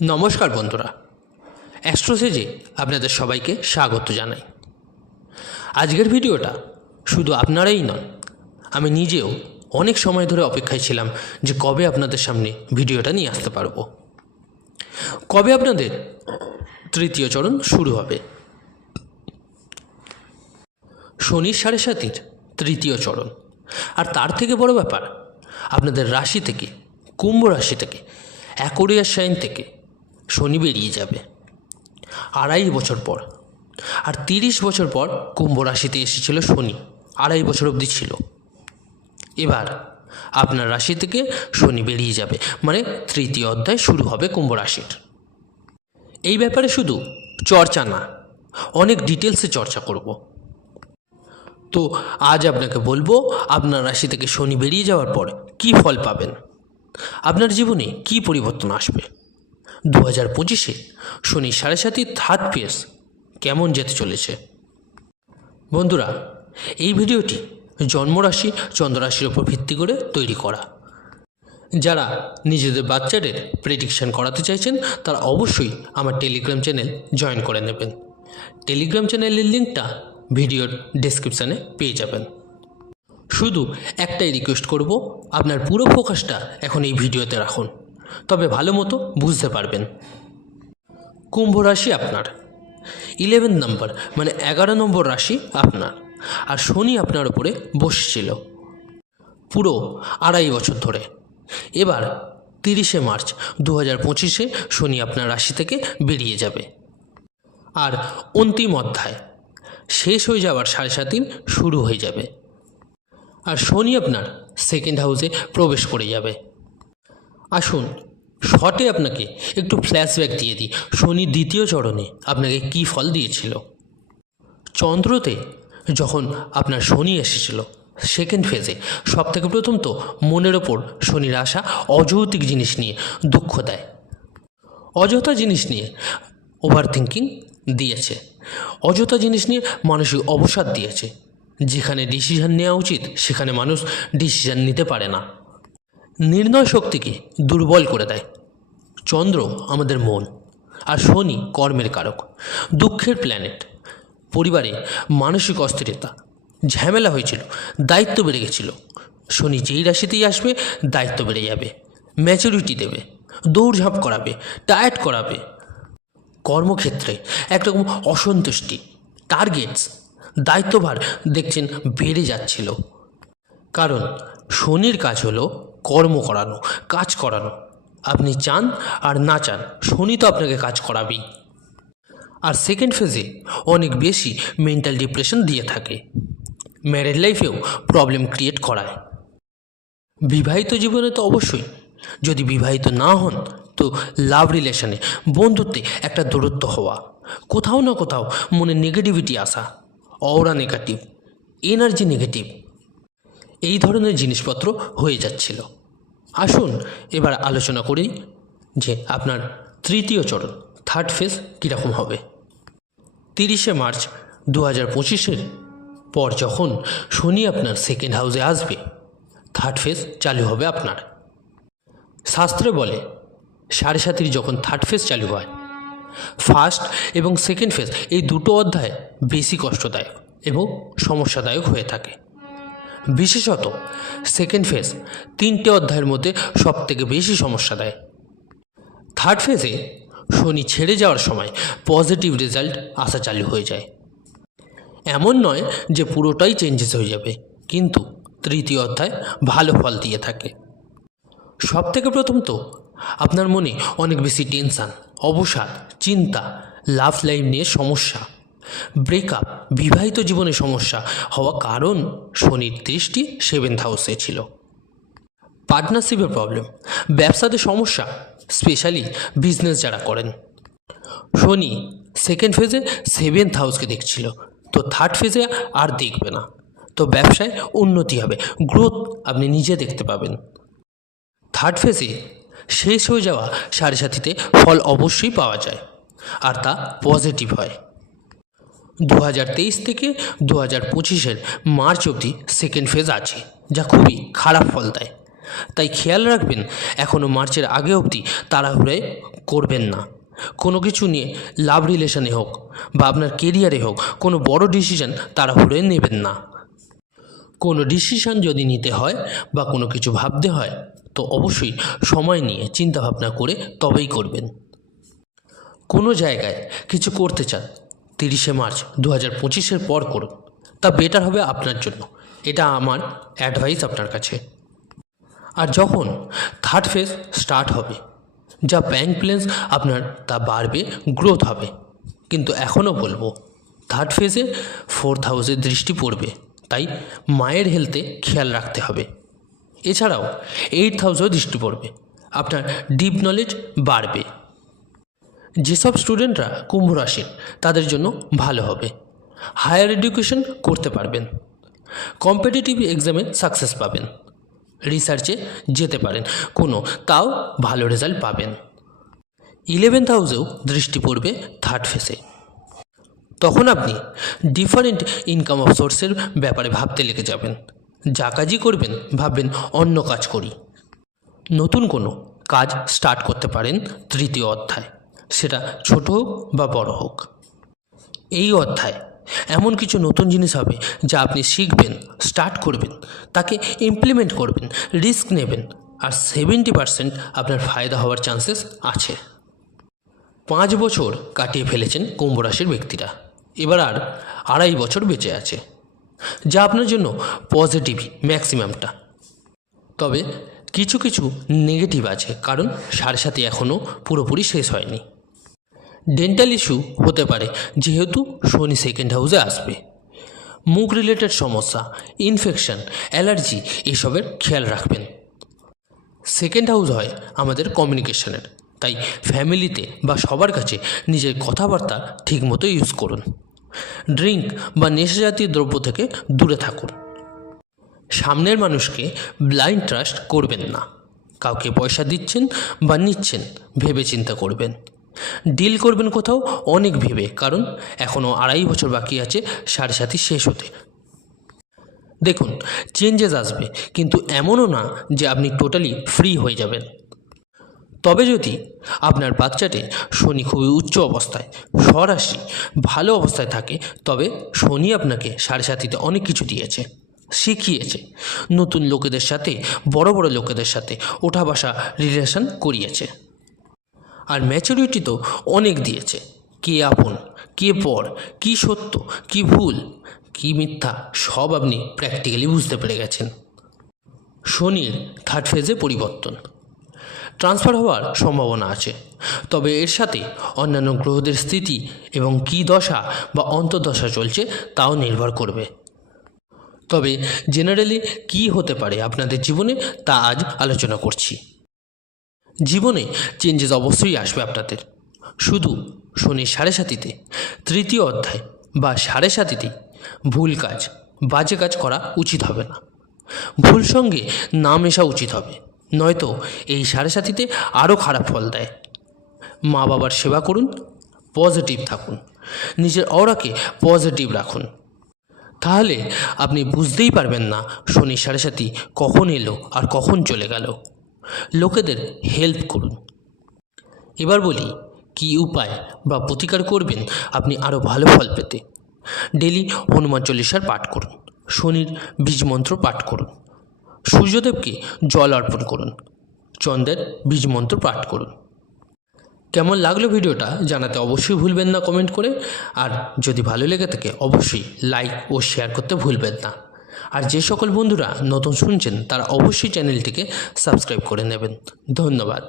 নমস্কার বন্ধুরা, অ্যাস্ট্রোসেজে আপনাদের সবাইকে স্বাগত জানাই। আজকের ভিডিওটা শুধু আপনারাই নন, আমি নিজেও অনেক সময় ধরে অপেক্ষায় ছিলাম যে কবে আপনাদের সামনে ভিডিওটা নিয়ে আসতে পারবো, কবে আপনাদের তৃতীয় চরণ শুরু হবে। শনির 7.5 তৃতীয় চরণ, আর তার থেকে বড় ব্যাপার, আপনাদের রাশি থেকে, কুম্ভ রাশি থেকে, অ্যাকোয়ারিয়াস সাইন থেকে শনি বেরিয়ে যাবে 2.5 বছর পর। আর 30 বছর পর কুম্ভ রাশিতে এসেছিল শনি, 2.5 বছর অবধি ছিল। এবার আপনার রাশি থেকে শনি বেরিয়ে যাবে, মানে তৃতীয় অধ্যায় শুরু হবে কুম্ভ রাশির। এই ব্যাপারে শুধু চর্চা না, অনেক ডিটেলসে চর্চা করব। তো আজ আপনাকে বলবো আপনার রাশি থেকে শনি বেরিয়ে যাওয়ার পর কী ফল পাবেন, আপনার জীবনে কী পরিবর্তন আসবে, 2025-এ শনি 7.5 থার্ড ফেজ কেমন যেতে চলেছে। বন্ধুরা, এই ভিডিওটি জন্মরাশি চন্দ্ররাশির ওপর ভিত্তি করে তৈরি করা। যারা নিজেদের বাচ্চাদের প্রেডিকশন করাতে চাইছেন তারা অবশ্যই আমার টেলিগ্রাম চ্যানেল জয়েন করে নেবেন। টেলিগ্রাম চ্যানেলের লিঙ্কটা ভিডিওর ডেসক্রিপশানে পেয়ে যাবেন। শুধু একটাই রিকোয়েস্ট করব, আপনার পুরো ফোকাসটা এখন এই ভিডিওতে রাখুন, তবে ভালো মতো বুঝতে পারবেন। কুম্ভ রাশি আপনার 11 নম্বর, মানে 11 নম্বর রাশি আপনার, আর শনি আপনার উপরে বসেছিল পুরো 2.5 বছর ধরে। এবার 30শে মার্চ 2025-এ শনি আপনার রাশি থেকে বেরিয়ে যাবে, আর অন্তিম অধ্যায় শেষ হয়ে যাওয়ার 7.5 দিন শুরু হয়ে যাবে, আর শনি আপনার সেকেন্ড হাউসে প্রবেশ করে যাবে। আসুন শর্টে আপনাকে একটু ফ্ল্যাশব্যাক দিয়ে দিই, শনি দ্বিতীয় চরণে আপনাকে কী ফল দিয়েছিল। চন্দ্রতে যখন আপনার শনি এসেছিল সেকেন্ড ফেজে, সব থেকে প্রথম তো মনের ওপর শনির আসা অযৌক্তিক জিনিস নিয়ে দুঃখ দেয়, অযথা জিনিস নিয়ে ওভার থিঙ্কিং দিয়েছে, অযথা জিনিস নিয়ে মানসিক অবসাদ দিয়েছে। যেখানে ডিসিশন নেওয়া উচিত সেখানে মানুষ ডিসিশন নিতে পারে না, নির্ণয় শক্তিকে দুর্বল করে দেয়। চন্দ্র আমাদের মন, আর শনি কর্মের কারক, দুঃখের প্ল্যানেট। পরিবারে মানসিক অস্থিরতা, ঝামেলা হয়েছিল, দায়িত্ব বেড়ে গেছিল। শনি যেই রাশিতেই আসবে দায়িত্ব বেড়ে যাবে, ম্যাচুরিটি দেবে, দৌড়ঝাঁপ করাবে, টায়ার্ড করাবে। কর্মক্ষেত্রে একরকম অসন্তুষ্টি, টার্গেটস, দায়িত্বভার দেখছেন বেড়ে যাচ্ছিল। কারণ শনির কাজ হলো কর্ম করানো, কাজ করানো। আপনি চান আর না চান শনি তো আপনাকে কাজ করাবেই। আর সেকেন্ড ফেজে অনেক বেশি মেন্টাল ডিপ্রেশন দিয়ে থাকে, ম্যারেড লাইফেও প্রবলেম ক্রিয়েট করায়। বিবাহিত জীবনে তো অবশ্যই, যদি বিবাহিত না হন তো লাভ রিলেশনে, বন্ধুত্বে একটা দূরত্ব হওয়া, কোথাও না কোথাও মনে নেগেটিভিটি আসা, অরা নেগেটিভ, এনার্জি নেগেটিভ, এই ধরনের জিনিসপত্র হয়ে যাচ্ছিল। আসুন এবার আলোচনা করি যে আপনার তৃতীয় চরণ থার্ড ফেজ কীরকম হবে। 30শে মার্চ 2025-এর পর যখন শনি আপনার সেকেন্ড হাউসে আসবে, থার্ড ফেজ চালু হবে আপনার। শাস্ত্রে বলে 7.5 যখন থার্ড ফেজ চালু হয়, ফার্স্ট এবং সেকেন্ড ফেজ এই দুটো অধ্যায় বেশি কষ্টদায়ক এবং সমস্যাদায়ক হয়ে থাকে। বিশেষত সেকেন্ড ফেজ 3টে অধ্যায়ের মধ্যে সবথেকে বেশি সমস্যা দেয়। থার্ড ফেজে শনি ছেড়ে যাওয়ার সময় পজিটিভ রেজাল্ট আসা চালু হয়ে যায়। এমন নয় যে পুরোটাই চেঞ্জেস হয়ে যাবে, কিন্তু তৃতীয় অধ্যায় ভালো ফল দিয়ে থাকে। সব থেকে প্রথম তো আপনার মনে অনেক বেশি টেনশান, অবসাদ, চিন্তা, লাভ লাইফ নিয়ে সমস্যা, ব্রেকআপ, বিবাহিত জীবনে সমস্যা হওয়া, কারণ শনির দৃষ্টি 7th হাউসে ছিল। পার্টনারশিপের প্রবলেম, ব্যবসাতে সমস্যা, স্পেশালি বিজনেস যারা করেন। শনি সেকেন্ড ফেজে 7th হাউসকে দেখছিল, তো থার্ড ফেজে আর দেখবে না, তো ব্যবসায় উন্নতি হবে, গ্রোথ আপনি নিজে দেখতে পাবেন। থার্ড ফেজে শেষ হয়ে যাওয়া 7.5-তে ফল অবশ্যই পাওয়া যায়, আর তা পজিটিভ হয়। 2023 থেকে 2025-এর মার্চ অবধি সেকেন্ড ফেজ আছে, যা খুবই খারাপ ফল দেয়। তাই খেয়াল রাখবেন এখনও মার্চের আগে অবধি তাড়াহুড়োয় করবেন না। কোনো কিছু নিয়ে লাভ রিলেশনে হোক বা আপনার কেরিয়ারে হোক, কোনো বড় ডিসিশন তাড়াহুড়োয় নেবেন না। কোনো ডিসিশন যদি নিতে হয় বা কোনো কিছু ভাবতে হয় তো অবশ্যই সময় নিয়ে চিন্তাভাবনা করে তবেই করবেন। কোনো জায়গায় কিছু করতে চান 30শে মার্চ 2025-এর পর করুন, তা বেটার হবে আপনার জন্য। এটা আমার অ্যাডভাইস আপনার কাছে। আর যখন থার্ড ফেজ স্টার্ট হবে, যা ব্যাংক প্ল্যান্স আপনার তা বাড়বে, গ্রোথ হবে। কিন্তু এখনও বলবো থার্ড ফেজে 4th হাউসের দৃষ্টি পড়বে, তাই মায়ের হেলথে খেয়াল রাখতে হবে। এছাড়াও 8th হাউসেও দৃষ্টি পড়বে, আপনার ডিপ নলেজ বাড়বে। যেসব স্টুডেন্টরা কুম্ভ রাশির তাদের জন্য ভালো হবে, হায়ার এডুকেশন করতে পারবেন, কম্পিটিটিভ এক্সামে সাকসেস পাবেন, রিসার্চে যেতে পারেন কোনো, তাও ভালো রেজাল্ট পাবেন। 11th হাউসেও দৃষ্টি পড়বে থার্ড ফেজে। তখন আপনি ডিফারেন্ট ইনকাম অফ সোর্সের ব্যাপারে ভাবতে লেগে যাবেন। যা কাজই করবেন ভাববেন অন্য কাজ করি। নতুন কোনো কাজ স্টার্ট করতে পারেন 3য় অধ্যায়, সেটা ছোট হোক বা বড় হোক। এই অধ্যায় এমন কিছু নতুন জিনিস হবে যা আপনি শিখবেন, স্টার্ট করবেন, তাকে ইমপ্লিমেন্ট করবেন, রিস্ক নেবেন, আর 70% আপনার ফায়দা হওয়ার চান্সেস আছে। 5 বছর কাটিয়ে ফেলেছেন কুম্ভ রাশির ব্যক্তিরা, এবার আর 2.5 বছর বেঁচে আছে, যা আপনার জন্য পজিটিভ ম্যাক্সিমামটা। তবে কিছু কিছু নেগেটিভ আছে, কারণ 7.5 এখনও পুরোপুরি শেষ হয়নি। ডেন্টাল ইস্যু হতে পারে যেহেতু শনি 2nd হাউসে আসবে। মুখ রিলেটেড সমস্যা, ইনফেকশন, অ্যালার্জি এসবের খেয়াল রাখবেন। 2nd হাউস হয় আমাদের কমিউনিকেশনের, তাই ফ্যামিলিতে বা সবার কাছে নিজের কথাবার্তা ঠিকমতো ইউজ করুন। ড্রিঙ্ক বা নেশা জাতীয় দ্রব্য থেকে দূরে থাকুন। সামনের মানুষকে ব্লাইন্ড ট্রাস্ট করবেন না। কাউকে পয়সা দিচ্ছেন বা নিচ্ছেন ভেবে চিন্তা করবেন। ডিল করবেন কোথাও অনেক ভেবে, কারণ এখনও 2.5 বছর বাকি আছে 7.5 শেষ হতে। দেখুন চেঞ্জেস আসবে, কিন্তু এমনও না যে আপনি টোটালি ফ্রি হয়ে যাবেন। তবে যদি আপনার বাচ্চাটি শনি খুবই উচ্চ অবস্থায়, স্বরাশি ভালো অবস্থায় থাকে, তবে শনি আপনাকে 7.5-তে অনেক কিছু দিয়েছে, শিখিয়েছে, নতুন লোকেদের সাথে, বড় বড় লোকেদের সাথে ওঠা বসা রিলেশন করিয়েছে। আর ম্যাচুরিটি তো অনেক দিয়েছে। কে আপন, কে পর, কী সত্য, কী ভুল, কী মিথ্যা, সব আপনি প্র্যাকটিক্যালি বুঝতে পেরে গেছেন। শনির থার্ড ফেজে পরিবর্তন, ট্রান্সফার হওয়ার সম্ভাবনা আছে, তবে এর সাথে অন্যান্য গ্রহদের স্থিতি এবং কী দশা বা অন্তর্দশা চলছে তাও নির্ভর করবে। তবে জেনারেলি কী হতে পারে আপনাদের জীবনে তা আজ আলোচনা করছি। জীবনে চেঞ্জেস অবশ্যই আসবে আপনাদের, শুধু শনি 7.5-তে 3য় অধ্যায় বা 7.5-তে ভুল কাজ, বাজে কাজ করা উচিত হবে না। ভুল সঙ্গে না মেশা উচিত হবে, নয়তো এই 7.5-তে আরও খারাপ ফল দেয়। মা বাবার সেবা করুন, পজিটিভ থাকুন, নিজের অরাকে পজিটিভ রাখুন, তাহলে আপনি বুঝতেই পারবেন না শনি 7.5 কখন এলো আর কখন চলে গেল। লোকেদের হেল্প করুন। এবার বলি কী উপায় বা প্রতিকার করবেন আপনি আরও ভালো ফল পেতে। ডেলি হনুমান চল্লিশার পাঠ করুন, শনির বীজ মন্ত্র পাঠ করুন, সূর্যদেবকে জল অর্পণ করুন, চন্দ্রের বীজ মন্ত্র পাঠ করুন। কেমন লাগলো ভিডিওটা জানাতে অবশ্যই ভুলবেন না কমেন্ট করে, আর যদি ভালো লেগে থাকে অবশ্যই লাইক ও শেয়ার করতে ভুলবেন না। আর যে সকল বন্ধুরা নতুন শুনছেন তারা অবশ্যই চ্যানেলটিকে সাবস্ক্রাইব করে নেবেন। ধন্যবাদ।